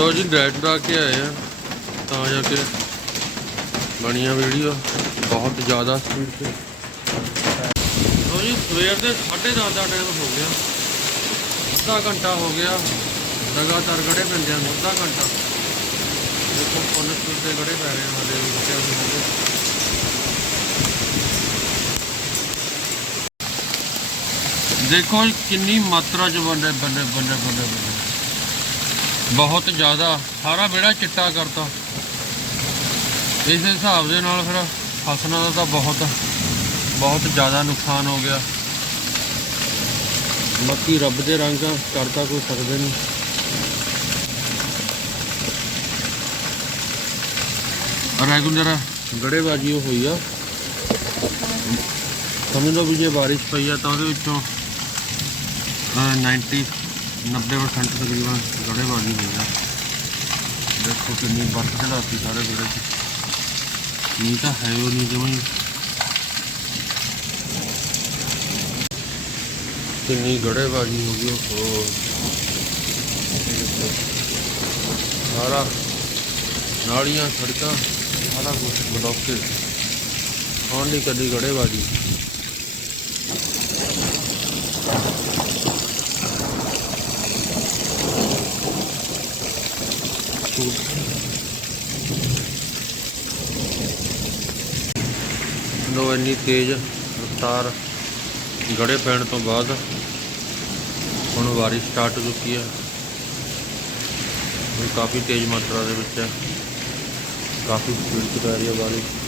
ਲੋ ਜੀ ਡੈਟ ਦਾ ਕੇ ਆਏ ਆ। ਤਾਂ ਜਾ ਕੇ ਬਣੀਆਂ ਵੀਡੀਓ। ਬਹੁਤ ਜ਼ਿਆਦਾ ਸਪੀਡ ਤੇ। ਲੋ ਜੀ, ਸਵੇਰ ਦੇ 10:30 ਦਾ ਟਾਈਮ ਹੋ ਗਿਆ। ਅੱਧਾ ਘੰਟਾ ਹੋ ਗਿਆ। ਲਗਾਤਾਰ ਗੜੇ ਪੈਂਦੇ ਆ, ਅੱਧਾ ਘੰਟਾ। ਦੇਖੋ ਪੁਲਿਸ 'ਤੇ ਗੜੇ ਪੈ ਰਹੇ ਹਾਲੇ ਵੀ ਕਿਤੇ ਵੀ ਦੇਖੋ ਜੀ, ਕਿੰਨੀ ਮਾਤਰਾ ਚ ਬੰਦੇ ਬੰਦੇ ਬੰਦੇ ਬੰਦੇ ਬੰਦੇ ਬਹੁਤ ਜ਼ਿਆਦਾ, ਸਾਰਾ ਵਿਹੜਾ ਚਿੱਟਾ ਕਰਤਾ। ਇਸ ਹਿਸਾਬ ਦੇ ਨਾਲ ਫਿਰ ਫਸਲਾਂ ਦਾ ਤਾਂ ਬਹੁਤ ਬਹੁਤ ਜ਼ਿਆਦਾ ਨੁਕਸਾਨ ਹੋ ਗਿਆ। ਬਾਕੀ ਰੱਬ ਦੇ ਰੰਗ ਕਰਤਾ ਕੋਈ ਸਕਦੇ ਨਹੀਂ। ਰੈਗੂਲਰ ਗੜੇਬਾਜੀ ਉਹ ਹੋਈ ਆ। ਸਮਝ ਲਓ ਵੀ ਜੇ ਬਾਰਿਸ਼ ਪਈ ਆ ਤਾਂ ਉਹਦੇ ਵਿੱਚੋਂ, ਅਹ 90 90% ਤਕਰੀਬਨ ਗੜੇਬਾਜੀ ਹੋਈ ਆ। ਦੇਖੋ ਕਿੰਨੀ ਬਰਫ਼ ਚੜਾਤੀ ਸਾਰੇ ਵਿਹੜੇ 'ਚ। ਮੀਂਹ ਤਾਂ ਹੈ ਉਹ ਨਹੀਂ ਜਮਾਂ ਹੀ। ਕਿੰਨੀ ਗੜੇਬਾਜੀ ਹੋ ਗਈ ਉਹ। ਸਾਰਾ ਨਾਲੀਆਂ, ਸੜਕਾਂ, ਸਾਰਾ ਕੁਝ ਬਲੌਕ। ਕੇ ਹੁਣ ਨਹੀਂ ਕਦੀ ਗੜੇਬਾਜੀ ਲੋ ਇੰਨੀ ਤੇਜ਼ ਰਫ਼ਤਾਰ ਗੜੇ ਪੈਣ ਤੋਂ ਬਾਅਦ ਹੁਣ ਬਾਰਿਸ਼ ਸਟਾਰਟ ਹੋ ਚੁੱਕੀ ਹੈ। ਹੁਣ ਕਾਫੀ ਤੇਜ਼ ਮਾਤਰਾ ਦੇ ਵਿੱਚ ਹੈ। ਕਾਫੀ ਸਪੀਡ 'ਚ ਪੈ ਰਹੀ ਹੈ ਬਾਰਿਸ਼